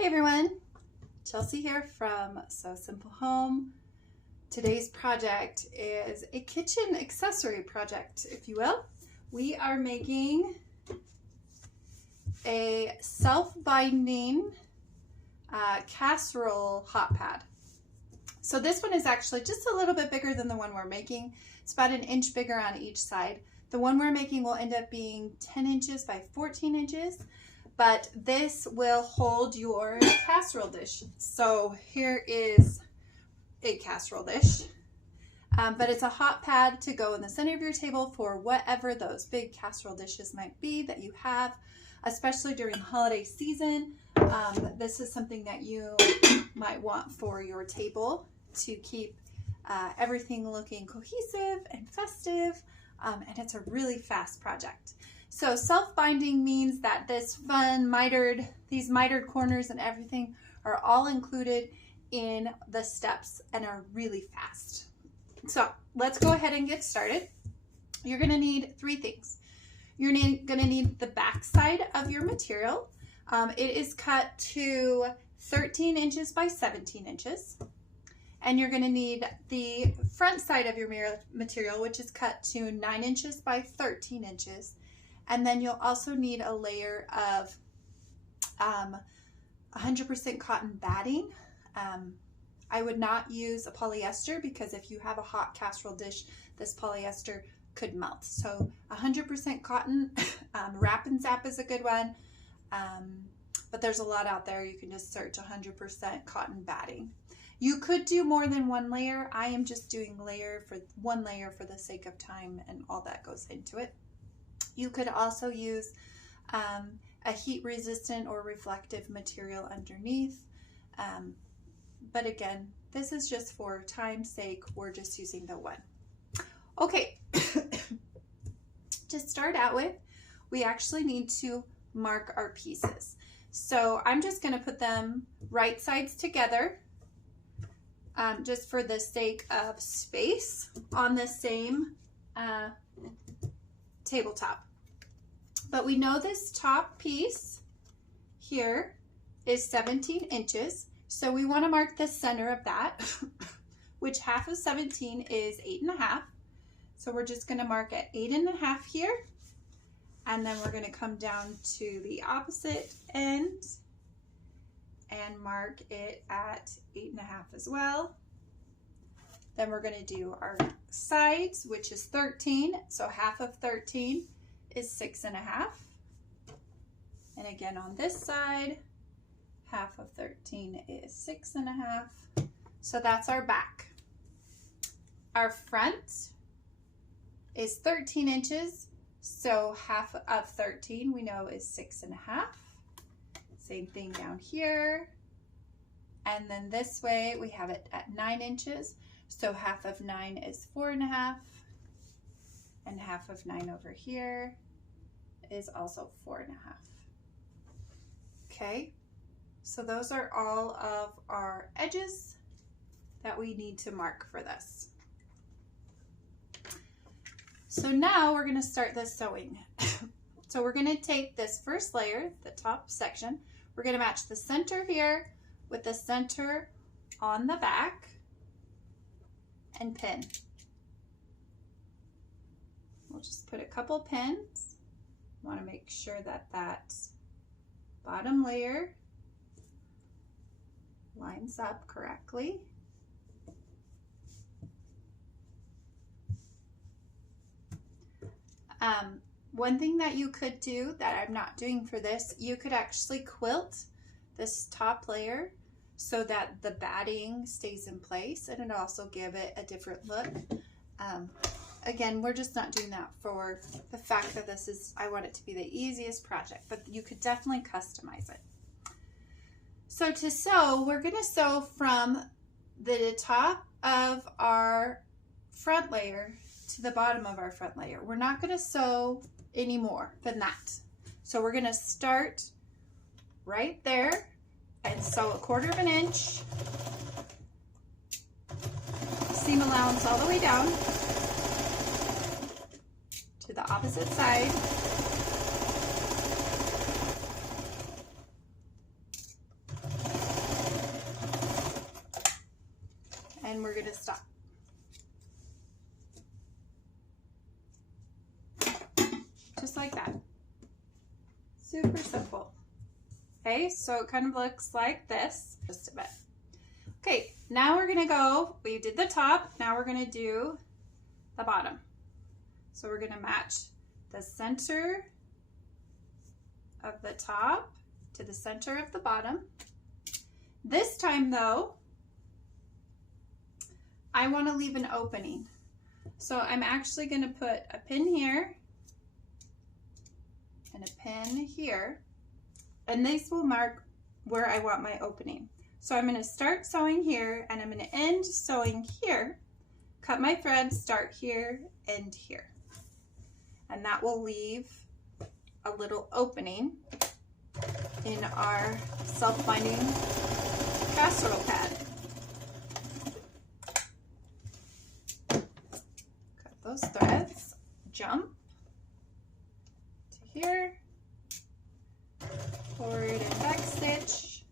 Hey everyone, Chelsea here from So Simple Home. Today's project is a kitchen accessory project, if you will. We are making a self-binding casserole hot pad. So this one is actually just a little bit bigger than the one we're making. It's about an inch bigger on each side. The one we're making will end up being 10 inches by 14 inches. But this will hold your casserole dish. So here is a casserole dish, but it's a hot pad to go in the center of your table for whatever those big casserole dishes might be that you have, especially during the holiday season. This is something that you might want for your table to keep everything looking cohesive and festive, and it's a really fast project. So self-binding means that this fun mitered, these mitered corners and everything are all included in the steps and are really fast. So let's go ahead and get started. You're going to need three things. You're going to need the back side of your material. It is cut to 13 inches by 17 inches. And you're going to need the front side of your material, which is cut to 9 inches by 13 inches. And then you'll also need a layer of 100% cotton batting. I would not use a polyester because if you have a hot casserole dish, this polyester could melt. So 100% cotton, Wrap and Zap is a good one. But there's a lot out there. You can just search 100% cotton batting. You could do more than one layer. I am just doing one layer for the sake of time and all that goes into it. You could also use a heat resistant or reflective material underneath. But again, this is just for time's sake. We're just using the one. Okay, to start out with, we actually need to mark our pieces. So I'm just going to put them right sides together just for the sake of space on the same tabletop. But we know this top piece here is 17 inches. So we want to mark the center of that, which half of 17 is 8.5. So we're just going to mark at 8.5 here. And then we're going to come down to the opposite end and mark it at 8.5 as well. Then we're going to do our sides, which is 13. So half of 13 is 6.5. And again on this side, half of 13 is 6.5. So that's our back. Our front is 13 inches. So half of 13 we know is 6.5. Same thing down here. And then this way we have it at 9 inches. So half of 9 is 4.5. And half of 9 over here is also 4.5. Okay, so those are all of our edges that we need to mark for this. So now we're going to start the sewing. So we're going to take this first layer, the top section, we're going to match the center here with the center on the back and pin. We'll just put a couple pins. Want to make sure that that bottom layer lines up correctly. One thing that you could do that I'm not doing for this, you could actually quilt this top layer so that the batting stays in place and it'll also give it a different look. Again, we're just not doing that for the fact that this is, I want it to be the easiest project, but you could definitely customize it. So to sew, we're going to sew from the top of our front layer to the bottom of our front layer. We're not going to sew any more than that. So we're going to start right there and sew 1/4 inch, seam allowance all the way down to the opposite side. going to stop. Just like that. Super simple. Okay, so it kind of looks like this, just a bit. Okay, now we're gonna go, we did the top, now we're gonna do the bottom. So we're gonna match the center of the top to the center of the bottom. This time though, I wanna leave an opening. So I'm actually gonna put a pin here and a pin here, and these will mark where I want my opening. So I'm going to start sewing here, and I'm going to end sewing here, cut my thread, start here, end here. And that will leave a little opening in our self-binding casserole pad. Cut those threads, jump to here, forward and back stitch,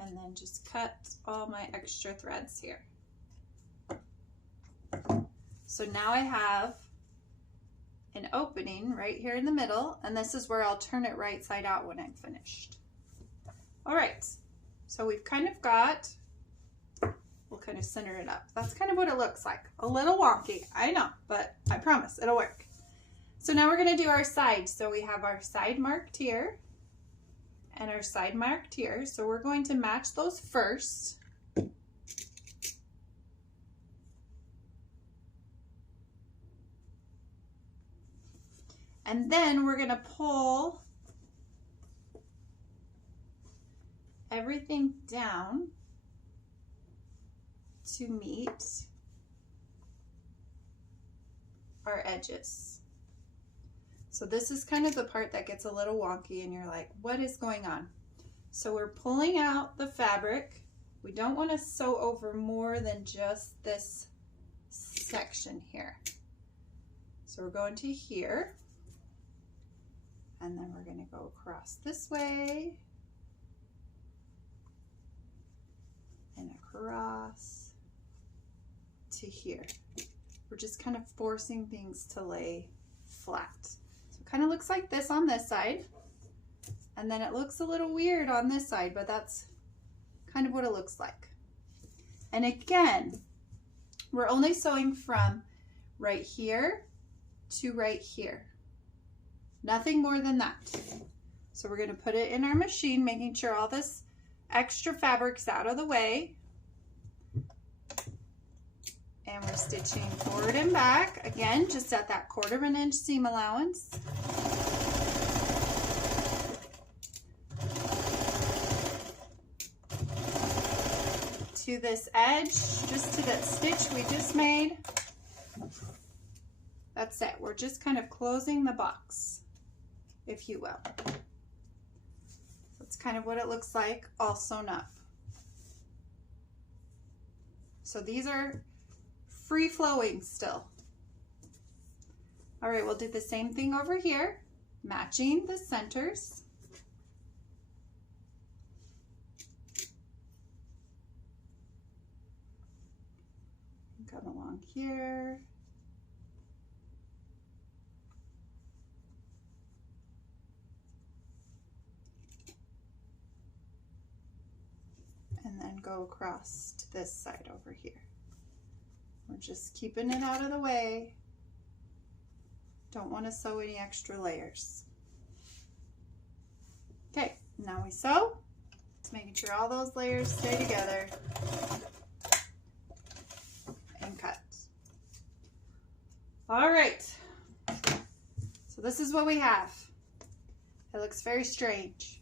and then just cut all my extra threads here. So now I have an opening right here in the middle, and this is where I'll turn it right side out when I'm finished. All right, so we've kind of got, we'll kind of center it up. That's kind of what it looks like. A little wonky, I know, but I promise it'll work. So now we're gonna do our side. So we have our side marked here and our side marked here. So we're going to match those first. And then we're gonna pull everything down to meet our edges. So this is kind of the part that gets a little wonky and you're like, what is going on? So we're pulling out the fabric. We don't want to sew over more than just this section here. So we're going to here, and then we're going to go across this way and across to here. We're just kind of forcing things to lay flat. So it kind of looks like this on this side, and then it looks a little weird on this side, but that's kind of what it looks like. And again, we're only sewing from right here to right here. Nothing more than that. So we're going to put it in our machine, making sure all this extra fabric's out of the way. And we're stitching forward and back, again, just at that 1/4 inch seam allowance. To this edge, just to that stitch we just made. That's it. We're just kind of closing the box, if you will. That's kind of what it looks like, all sewn up. So these are free flowing still. All right, we'll do the same thing over here, matching the centers. Come along here. And then go across to this side over here. We're just keeping it out of the way. Don't want to sew any extra layers. Okay, now we sew. Just making sure all those layers stay together. And cut. All right. So this is what we have. It looks very strange.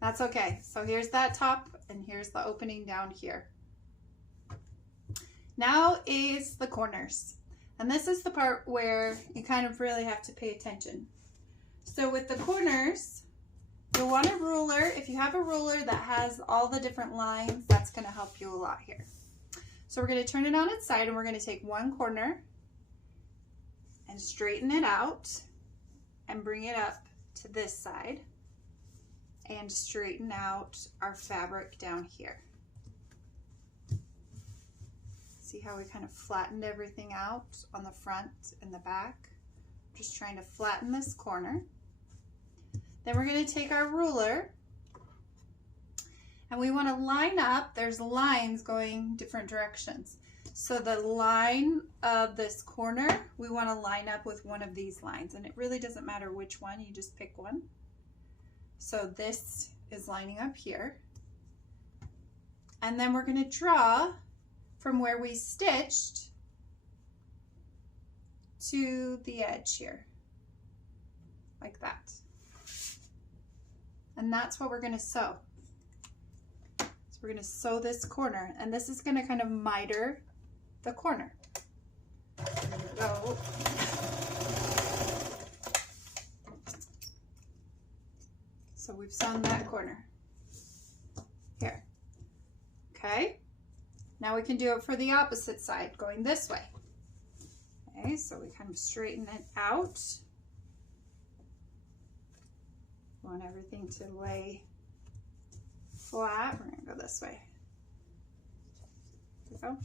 That's okay. So here's that top, and here's the opening down here. Now is the corners. And this is the part where you kind of really have to pay attention. So with the corners, you'll want a ruler. If you have a ruler that has all the different lines, that's going to help you a lot here. So we're going to turn it on its side, and we're going to take one corner and straighten it out and bring it up to this side and straighten out our fabric down here. See how we kind of flattened everything out on the front and the back? Just trying to flatten this corner. Then we're going to take our ruler and we want to line up. There's lines going different directions. So the line of this corner, we want to line up with one of these lines, and it really doesn't matter which one, you just pick one. So this is lining up here. And then we're going to draw from where we stitched to the edge here, like that. And that's what we're going to sew. So we're going to sew this corner, and this is going to kind of miter the corner. There we go. So we've sewn that corner here. Okay. Now we can do it for the opposite side, going this way. Okay, so we kind of straighten it out. We want everything to lay flat. We're gonna go this way. There we go.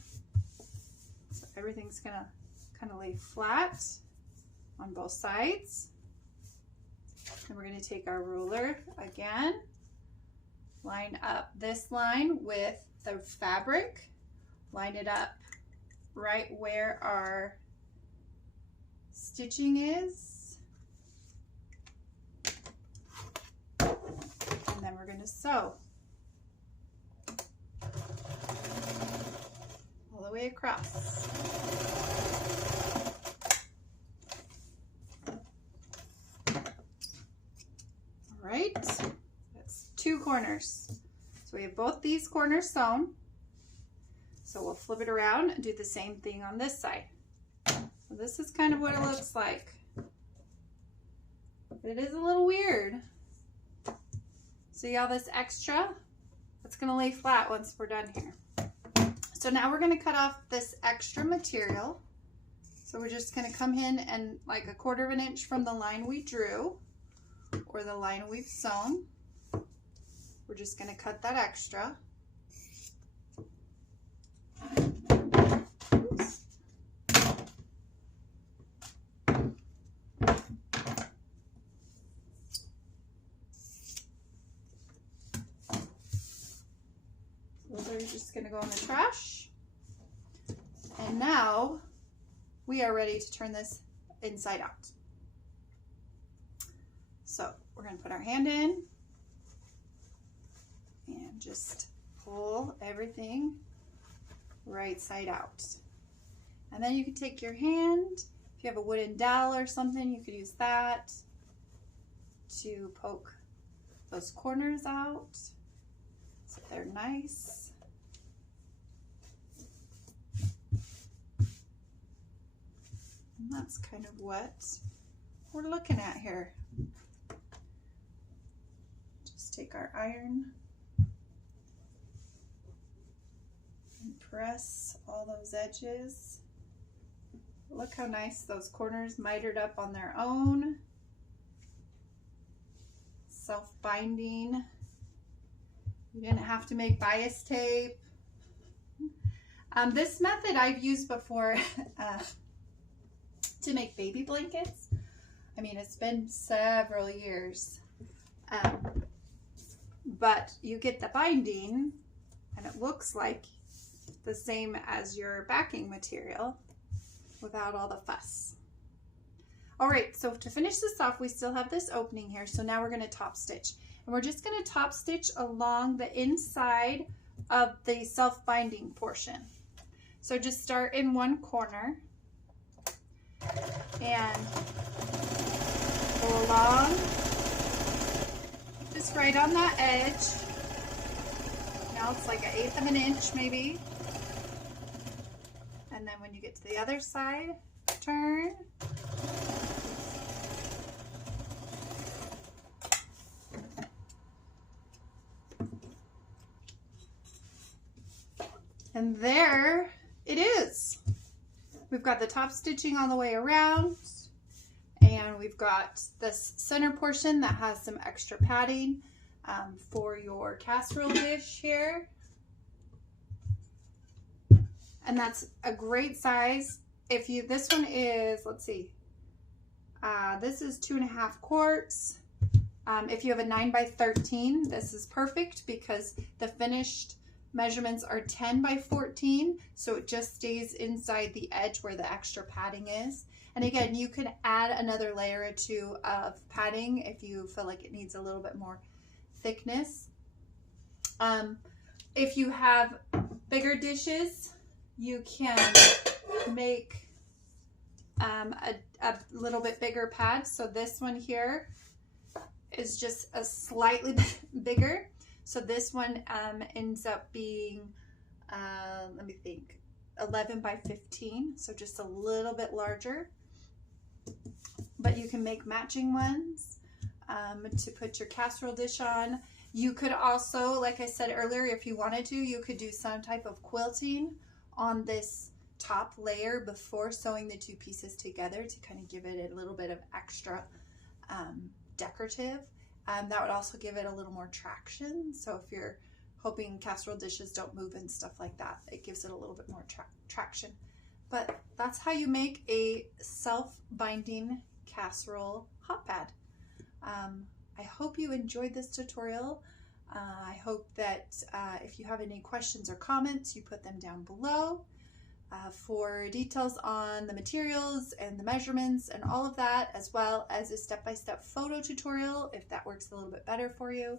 So everything's gonna kind of lay flat on both sides. And we're gonna take our ruler again, line up this line with the fabric, line it up right where our stitching is, and then we're going to sew all the way across. All right, that's 2 corners. So we have both these corners sewn. So we'll flip it around and do the same thing on this side. So this is kind of what it looks like. It is a little weird. See all this extra? It's going to lay flat once we're done here. So now we're going to cut off this extra material. So we're just going to come in and like 1/4 inch from the line we drew or the line we've sewn. We're just going to cut that extra. Oops. Those are just going to go in the trash. And now we are ready to turn this inside out. So we're going to put our hand in and just pull everything right side out. And then you can take your hand, if you have a wooden dowel or something, you could use that to poke those corners out so they're nice. And that's kind of what we're looking at here. Just take our iron and press all those edges. Look how nice those corners mitered up on their own. Self-binding. You didn't have to make bias tape. This method I've used before to make baby blankets. I mean, it's been several years. But you get the binding and it looks like the same as your backing material without all the fuss. All right, so to finish this off, we still have this opening here. So now we're going to top stitch, and we're just going to top stitch along the inside of the self-binding portion. So just start in one corner and go along, just right on that edge. Now it's like 1/8 of an inch maybe. And then when you get to the other side, turn. And there it is. We've got the top stitching all the way around, And we've got this center portion that has some extra padding for your casserole dish here. And that's a great size. If you, this one is, let's see, this is 2.5 quarts. If you have a 9 by 13, this is perfect because the finished measurements are 10 by 14. So it just stays inside the edge where the extra padding is. And again, you can add another layer or two of padding if you feel like it needs a little bit more thickness. If you have bigger dishes, you can make a little bit bigger pad. So this one here is just a slightly bigger. So this one ends up being, let me think, 11 by 15. So just a little bit larger. But you can make matching ones to put your casserole dish on. You could also, like I said earlier, if you wanted to, you could do some type of quilting on this top layer before sewing the two pieces together to kind of give it a little bit of extra decorative. That would also give it a little more traction. So if you're hoping casserole dishes don't move and stuff like that, it gives it a little bit more traction. But that's how you make a self-binding casserole hot pad. I hope you enjoyed this tutorial. I hope that if you have any questions or comments, you put them down below. For details on the materials and the measurements and all of that, as well as a step-by-step photo tutorial, if that works a little bit better for you,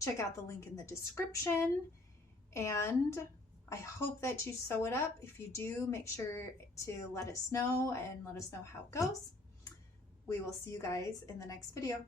check out the link in the description. And I hope that you sew it up. If you do, make sure to let us know and let us know how it goes. We will see you guys in the next video.